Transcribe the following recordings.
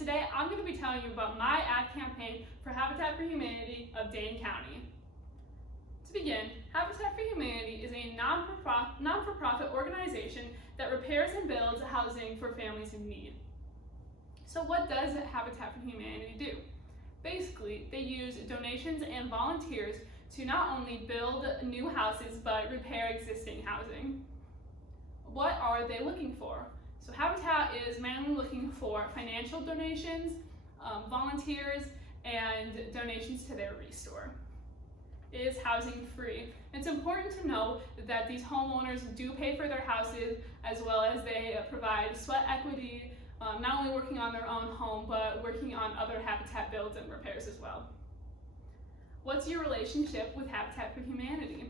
today I'm going to be telling you about my ad campaign for Habitat for Humanity of Dane County. To begin, Habitat for Humanity is a non-for-profit organization that repairs and builds housing for families in need. So what does Habitat for Humanity do? Basically, they use donations and volunteers to not only build new houses, but repair existing housing. What are they looking for? So Habitat is mainly looking for financial donations, volunteers, and donations to their restore. It is housing free. It's important to know that these homeowners do pay for their houses, as well as they provide sweat equity, not only working on their own home, but working on other Habitat builds and repairs as well. What's your relationship with Habitat for Humanity?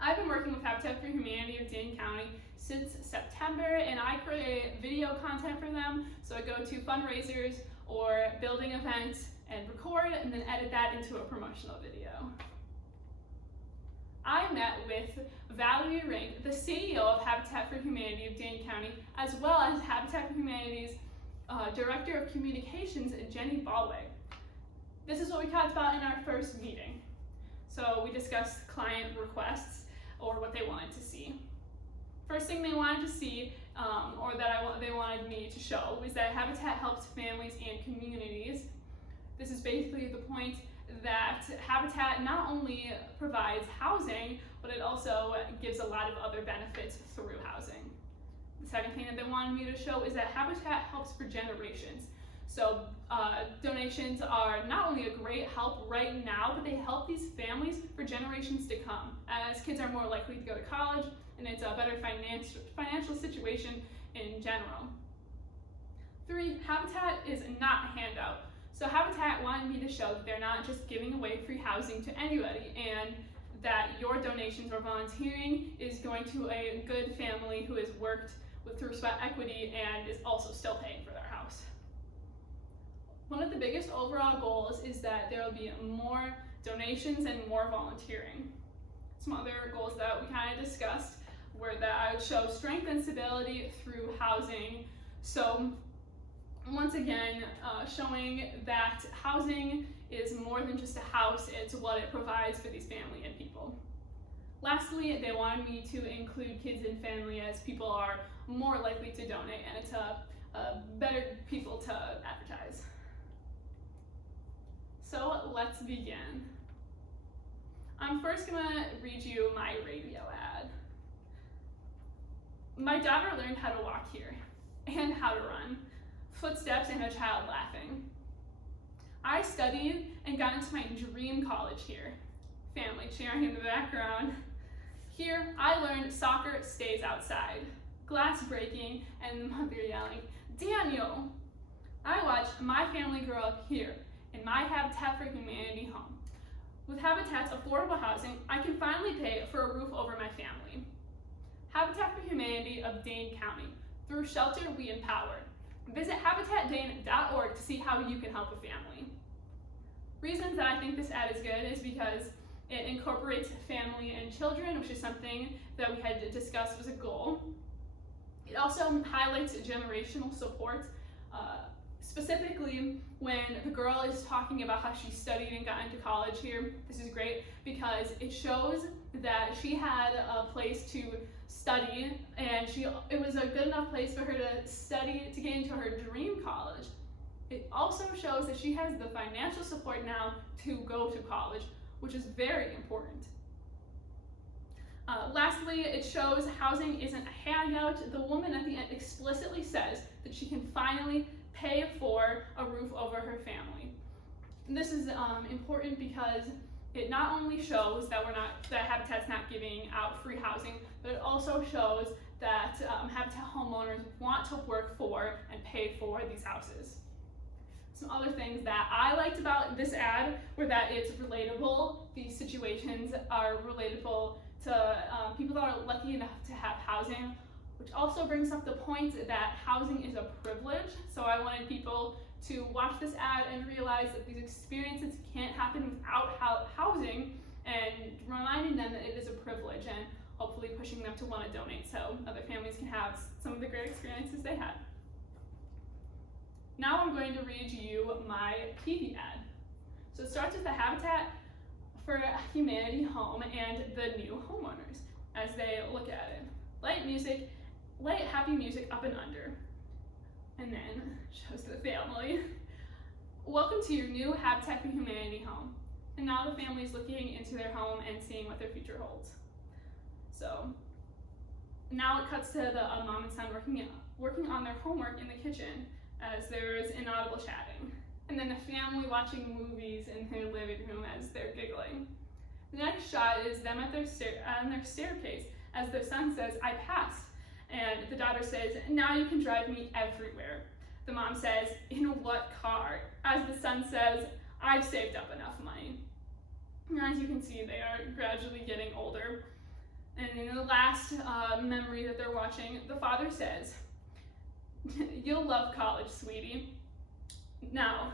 I've been working with Habitat for Humanity of Dane County since September, and I create video content for them. So I go to fundraisers or building events and record and then edit that into a promotional video. I met with Valerie Rink, the CEO of Habitat for Humanity of Dane County, as well as Habitat for Humanity's Director of Communications, Jenny Ballway. This is what we talked about in our first meeting. So we discussed client requests or what they wanted to see. First thing they wanted to see, they wanted me to show, was that Habitat helps families and communities. This is basically the point that Habitat not only provides housing, but it also gives a lot of other benefits through housing. The second thing that they wanted me to show is that Habitat helps for generations. So donations are not only a great help right now, but they help these families for generations to come, as kids are more likely to go to college, and it's a better financial situation in general. 3, Habitat is not a handout. So Habitat wanted me to show that they're not just giving away free housing to anybody, and that your donations or volunteering is going to a good family who has worked through sweat equity and is also still paying for their house. One of the biggest overall goals is that there will be more donations and more volunteering. Some other goals that we kind of discussed were that I would show strength and stability through housing. So once again, showing that housing is more than just a house, it's what it provides for these family and people. Lastly, they wanted me to include kids and family, as people are more likely to donate, and it's better people to advertise. So let's begin. I'm first gonna read you my radio ad. My daughter learned how to walk here and how to run. Footsteps and a child laughing. I studied and got into my dream college here. Family cheering in the background. Here, I learned soccer stays outside. Glass breaking and mother yelling, "Daniel!" I watched my family grow up here in my Habitat for Humanity home. With Habitat's affordable housing, I can finally pay for a roof over my family. Habitat for Humanity of Dane County. Through shelter, we empower. Visit habitatdane.org to see how you can help a family. Reasons that I think this ad is good is because it incorporates family and children, which is something that we had to discuss was a goal. It also highlights generational support, specifically when the girl is talking about how she studied and got into college here. This is great because it shows that she had a place to study, and it was a good enough place for her to study to get into her dream college. It also shows that she has the financial support now to go to college, which is very important. Lastly, it shows housing isn't a handout. The woman at the end explicitly says that she can finally pay for a roof over her family. And this is important because it not only shows that Habitat's not giving out free housing, but it also shows that Habitat homeowners want to work for and pay for these houses. Some other things that I liked about this ad were that it's relatable. These situations are relatable to people that are lucky enough to have housing, which also brings up the point that housing is a privilege. So I wanted people to watch this ad and realize that these experiences can't happen without housing, and reminding them that it is a privilege, and hopefully pushing them to want to donate so other families can have some of the great experiences they had. Now I'm I'm going to read you my TV ad. So it starts with the Habitat for Humanity home and the new homeowners as they look at it. Light happy music up and under. And then shows the family. Welcome to your new Habitat for Humanity home. And now the family's looking into their home and seeing what their future holds. So now it cuts to the mom and son working on their homework in the kitchen as there's inaudible chatting. And then the family watching movies in their living room as they're giggling. The next shot is them at their staircase as their son says, "I passed." And the daughter says, "Now you can drive me everywhere." The mom says, "In what car?" As the son says, "I've saved up enough money." And as you can see, they are gradually getting older. And in the last memory that they're watching, the father says, "You'll love college, sweetie. Now,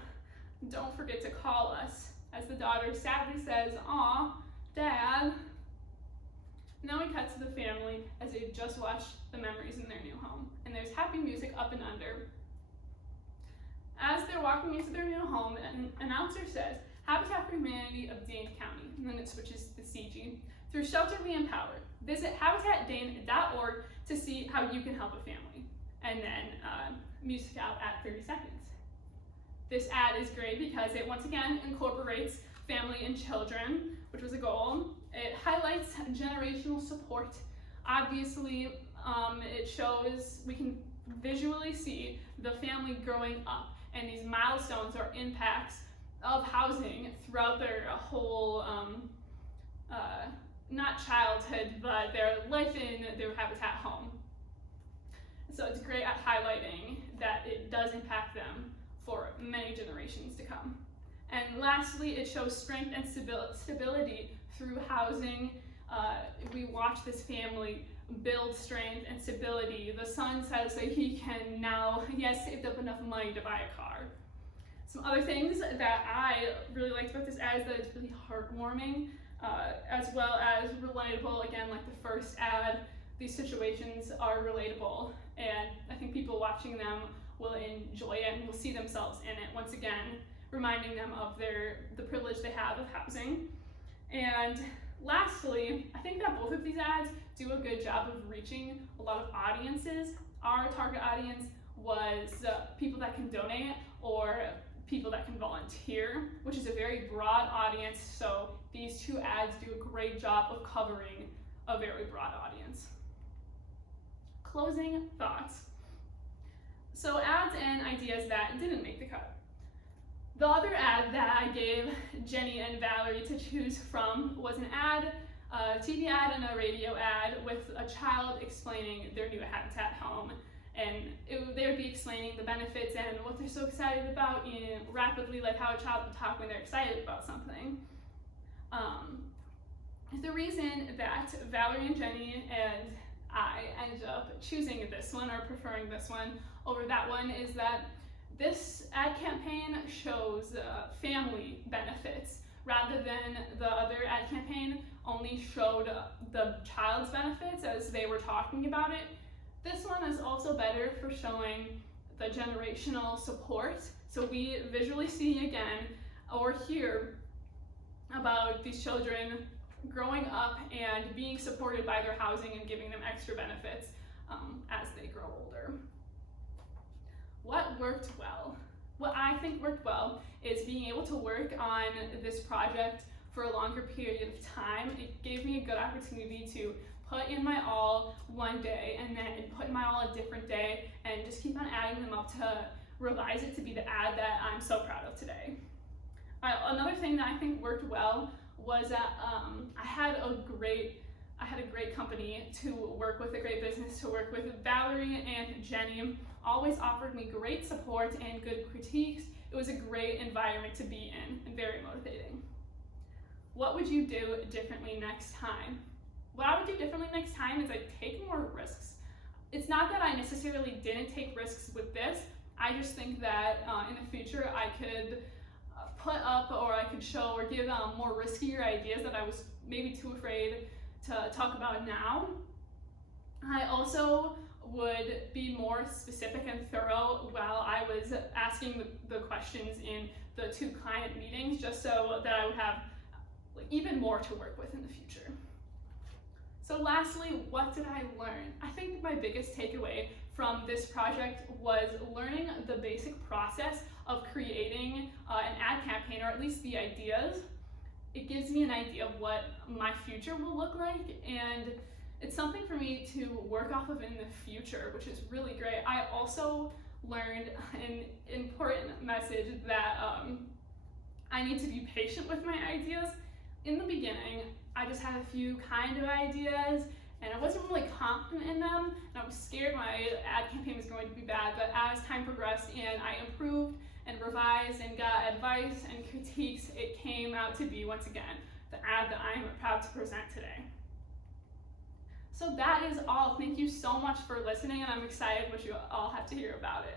don't forget to call us." As the daughter sadly says, "Aw, Dad." Now we cut to the family as they've just watched the memories in their new home, and there's happy music up and under. As they're walking into their new home, an announcer says, "Habitat for Humanity of Dane County," and then it switches to CG. "Through Shelter We Empower. Visit habitatdane.org to see how you can help a family." And then music out at 30 seconds. This ad is great because it once again incorporates family and children, which was a goal. It highlights generational support. Obviously, it shows, we can visually see the family growing up, and these milestones or impacts of housing throughout their whole, not childhood, but their life in their Habitat home. So it's great at highlighting that it does impact them for many generations to come. And lastly, it shows strength and stability through housing. We watch this family build strength and stability. The son says that he can now, he has saved up enough money to buy a car. Some other things that I really liked about this ad is that it's really heartwarming, as well as relatable. Again, like the first ad, these situations are relatable, and I think people watching them will enjoy it and will see themselves in it, once again, reminding them of the privilege they have of housing. And lastly, I think that both of these ads do a good job of reaching a lot of audiences. Our target audience was people that can donate or people that can volunteer, which is a very broad audience, so these two ads do a great job of covering a very broad audience. Closing thoughts. So ads and ideas that didn't make the cut. The other ad that I gave Jenny and Valerie to choose from was an ad, a TV ad and a radio ad with a child explaining their new Habitat home. And they would be explaining the benefits and what they're so excited about rapidly, like how a child would talk when they're excited about something. The reason that Valerie and Jenny and I ended up choosing this one or preferring this one over that one is that this ad campaign shows family benefits rather than the other ad campaign only showed the child's benefits as they were talking about it. This one is also better for showing the generational support. So we visually see again or hear about these children growing up and being supported by their housing and giving them extra benefits as they grow older. What worked well? What I think worked well is being able to work on this project for a longer period of time. It gave me a good opportunity to put in my all one day and then put in my all a different day and just keep on adding them up to revise it to be the ad that I'm so proud of today. Another thing that I think worked well was that I had a great company to work with, a great business to work with. Valerie and Jenny always offered me great support and good critiques. It was a great environment to be in and very motivating. What would you do differently next time? What I would do differently next time is I'd take more risks. It's not that I necessarily didn't take risks with this. I just think that in the future I could put up or I could show or give more riskier ideas that I was maybe too afraid to talk about now. I also would be more specific and thorough while I was asking the questions in the 2 client meetings, just so that I would have even more to work with in the future. So lastly, what did I learn? I think my biggest takeaway from this project was learning the basic process of creating an ad campaign, or at least the ideas. It gives me an idea of what my future will look like, and it's something for me to work off of in the future, which is really great. I also learned an important message that I need to be patient with my ideas. In the beginning, I just had a few kind of ideas, and I wasn't really confident in them, and I was scared my ad campaign was going to be bad. But as time progressed and I improved and revised and got advice and critiques, it came out to be, once again, the ad that I am proud to present today. So that is all. Thank you so much for listening, and I'm excited what you all have to hear about it.